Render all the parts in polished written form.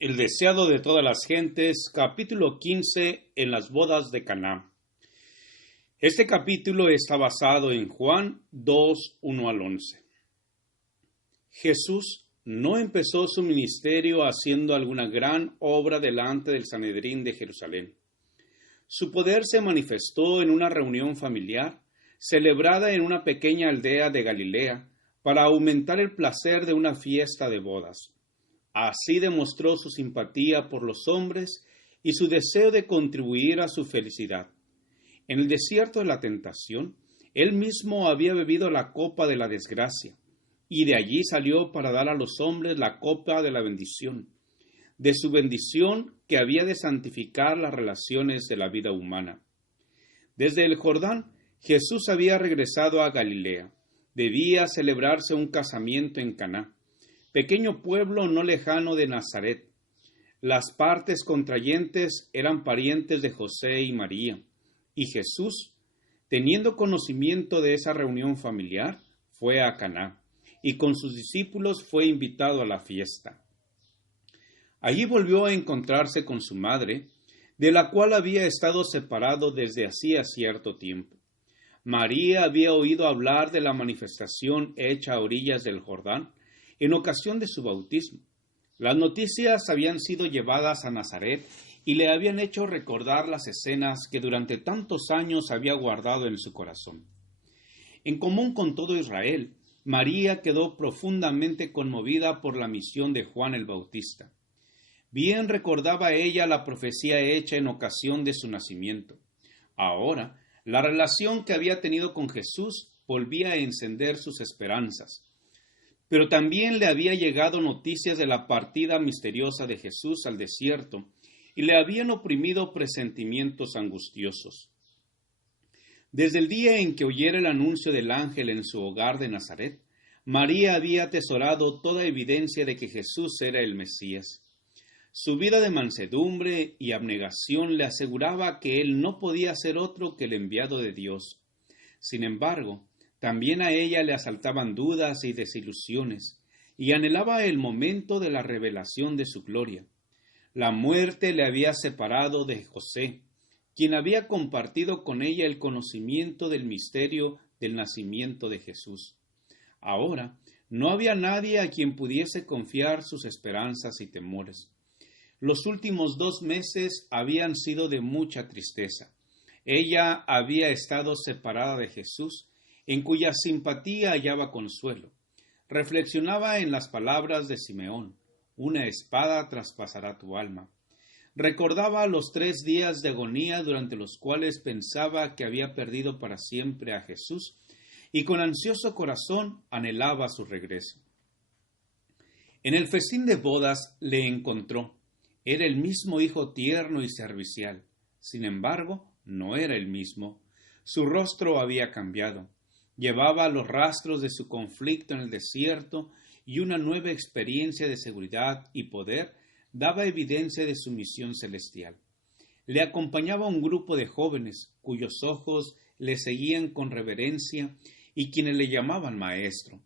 El deseado de todas las gentes, capítulo 15, en las bodas de Caná. Este capítulo está basado en Juan 2, 1 al 11. Jesús no empezó su ministerio haciendo alguna gran obra delante del Sanedrín de Jerusalén. Su poder se manifestó en una reunión familiar, celebrada en una pequeña aldea de Galilea, para aumentar el placer de una fiesta de bodas. Así demostró su simpatía por los hombres y su deseo de contribuir a su felicidad. En el desierto de la tentación, él mismo había bebido la copa de la desgracia, y de allí salió para dar a los hombres la copa de la bendición, de su bendición que había de santificar las relaciones de la vida humana. Desde el Jordán, Jesús había regresado a Galilea. Debía celebrarse un casamiento en Caná, pequeño pueblo no lejano de Nazaret. Las partes contrayentes eran parientes de José y María, y Jesús, teniendo conocimiento de esa reunión familiar, fue a Caná, y con sus discípulos fue invitado a la fiesta. Allí volvió a encontrarse con su madre, de la cual había estado separado desde hacía cierto tiempo. María había oído hablar de la manifestación hecha a orillas del Jordán, en ocasión de su bautismo. Las noticias habían sido llevadas a Nazaret y le habían hecho recordar las escenas que durante tantos años había guardado en su corazón. En común con todo Israel, María quedó profundamente conmovida por la misión de Juan el Bautista. Bien recordaba ella la profecía hecha en ocasión de su nacimiento. Ahora, la relación que había tenido con Jesús volvía a encender sus esperanzas. Pero también le había llegado noticias de la partida misteriosa de Jesús al desierto, y le habían oprimido presentimientos angustiosos. Desde el día en que oyera el anuncio del ángel en su hogar de Nazaret, María había atesorado toda evidencia de que Jesús era el Mesías. Su vida de mansedumbre y abnegación le aseguraba que él no podía ser otro que el enviado de Dios. Sin embargo, también a ella le asaltaban dudas y desilusiones, y anhelaba el momento de la revelación de su gloria. La muerte le había separado de José, quien había compartido con ella el conocimiento del misterio del nacimiento de Jesús. Ahora, no había nadie a quien pudiese confiar sus esperanzas y temores. Los últimos 2 meses habían sido de mucha tristeza. Ella había estado separada de Jesús, en cuya simpatía hallaba consuelo. Reflexionaba en las palabras de Simeón: una espada traspasará tu alma. Recordaba los 3 días de agonía durante los cuales pensaba que había perdido para siempre a Jesús, y con ansioso corazón anhelaba su regreso. En el festín de bodas le encontró. Era el mismo hijo tierno y servicial. Sin embargo, no era el mismo. Su rostro había cambiado. Llevaba los rastros de su conflicto en el desierto, y una nueva experiencia de seguridad y poder daba evidencia de su misión celestial. Le acompañaba un grupo de jóvenes cuyos ojos le seguían con reverencia y quienes le llamaban maestro.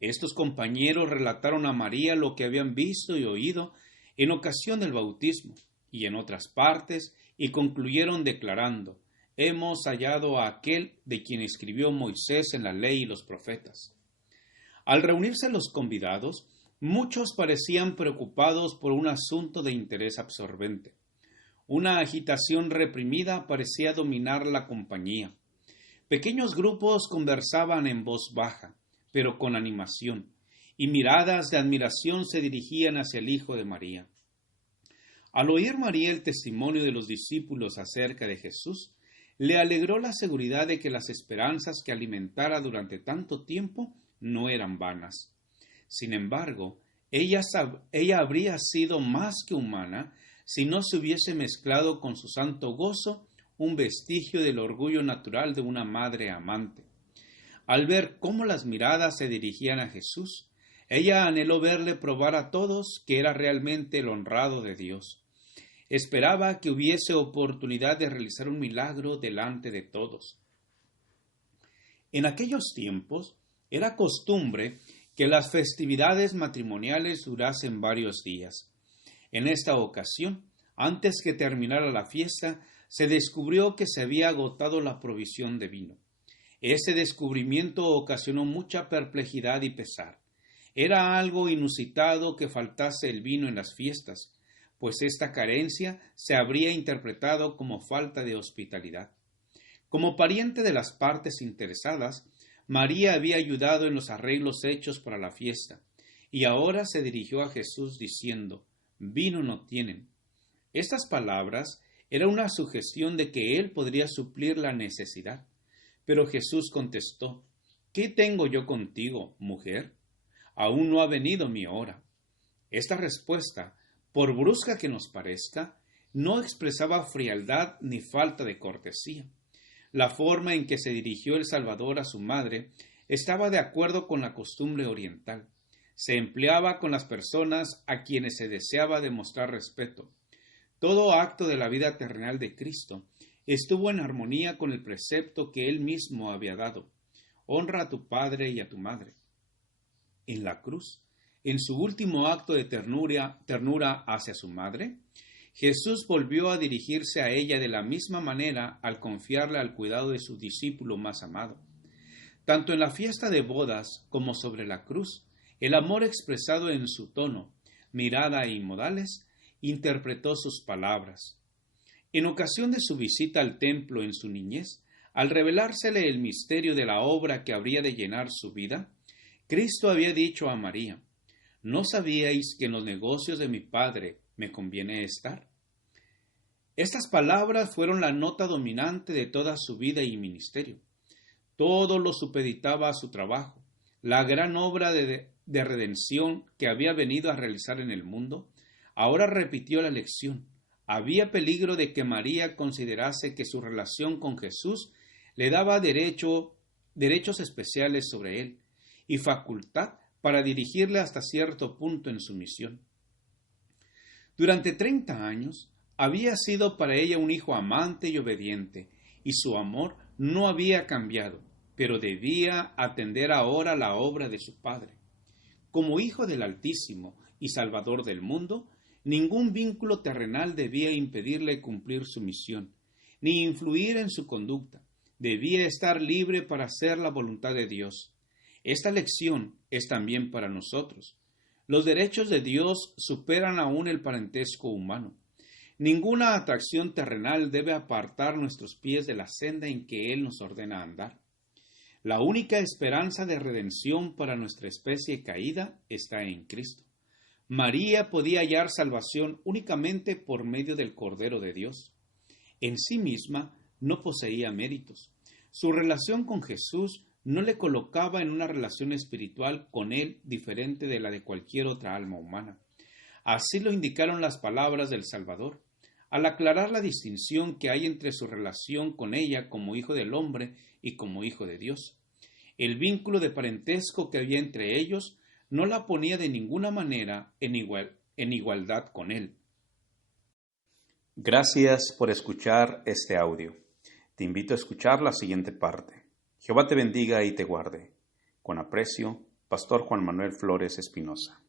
Estos compañeros relataron a María lo que habían visto y oído en ocasión del bautismo y en otras partes, y concluyeron declarando: hemos hallado a aquel de quien escribió Moisés en la ley y los profetas. Al reunirse los convidados, muchos parecían preocupados por un asunto de interés absorbente. Una agitación reprimida parecía dominar la compañía. Pequeños grupos conversaban en voz baja, pero con animación, y miradas de admiración se dirigían hacia el Hijo de María. Al oír María el testimonio de los discípulos acerca de Jesús, le alegró la seguridad de que las esperanzas que alimentara durante tanto tiempo no eran vanas. Sin embargo, ella habría sido más que humana si no se hubiese mezclado con su santo gozo un vestigio del orgullo natural de una madre amante. Al ver cómo las miradas se dirigían a Jesús, ella anheló verle probar a todos que era realmente el honrado de Dios. Esperaba que hubiese oportunidad de realizar un milagro delante de todos. En aquellos tiempos era costumbre que las festividades matrimoniales durasen varios días. En esta ocasión, antes que terminara la fiesta, se descubrió que se había agotado la provisión de vino. Ese descubrimiento ocasionó mucha perplejidad y pesar. Era algo inusitado que faltase el vino en las fiestas, pues esta carencia se habría interpretado como falta de hospitalidad. Como pariente de las partes interesadas, María había ayudado en los arreglos hechos para la fiesta, y ahora se dirigió a Jesús diciendo: «Vino no tienen». Estas palabras eran una sugestión de que él podría suplir la necesidad. Pero Jesús contestó: «¿Qué tengo yo contigo, mujer? Aún no ha venido mi hora». Esta respuesta, por brusca que nos parezca, no expresaba frialdad ni falta de cortesía. La forma en que se dirigió el Salvador a su madre estaba de acuerdo con la costumbre oriental. Se empleaba con las personas a quienes se deseaba demostrar respeto. Todo acto de la vida terrenal de Cristo estuvo en armonía con el precepto que él mismo había dado: honra a tu padre y a tu madre. En la cruz, en su último acto de ternura hacia su madre, Jesús volvió a dirigirse a ella de la misma manera al confiarle al cuidado de su discípulo más amado. Tanto en la fiesta de bodas como sobre la cruz, el amor expresado en su tono, mirada y modales interpretó sus palabras. En ocasión de su visita al templo en su niñez, al revelársele el misterio de la obra que habría de llenar su vida, Cristo había dicho a María: «¿No sabíais que en los negocios de mi Padre me conviene estar?». Estas palabras fueron la nota dominante de toda su vida y ministerio. Todo lo supeditaba a su trabajo. La gran obra de redención que había venido a realizar en el mundo ahora repitió la lección. Había peligro de que María considerase que su relación con Jesús le daba derechos especiales sobre él y facultad para dirigirle hasta cierto punto en su misión. Durante 30 años había sido para ella un hijo amante y obediente, y su amor no había cambiado, pero debía atender ahora la obra de su Padre. Como hijo del Altísimo y Salvador del mundo, ningún vínculo terrenal debía impedirle cumplir su misión, ni influir en su conducta. Debía estar libre para hacer la voluntad de Dios. Esta lección es también para nosotros. Los derechos de Dios superan aún el parentesco humano. Ninguna atracción terrenal debe apartar nuestros pies de la senda en que Él nos ordena andar. La única esperanza de redención para nuestra especie caída está en Cristo. María podía hallar salvación únicamente por medio del Cordero de Dios. En sí misma no poseía méritos. Su relación con Jesús no le colocaba en una relación espiritual con Él diferente de la de cualquier otra alma humana. Así lo indicaron las palabras del Salvador, al aclarar la distinción que hay entre su relación con ella como hijo del hombre y como hijo de Dios. El vínculo de parentesco que había entre ellos no la ponía de ninguna manera en igualdad con él. Gracias por escuchar este audio. Te invito a escuchar la siguiente parte. Jehová te bendiga y te guarde. Con aprecio, Pastor Juan Manuel Flores Espinosa.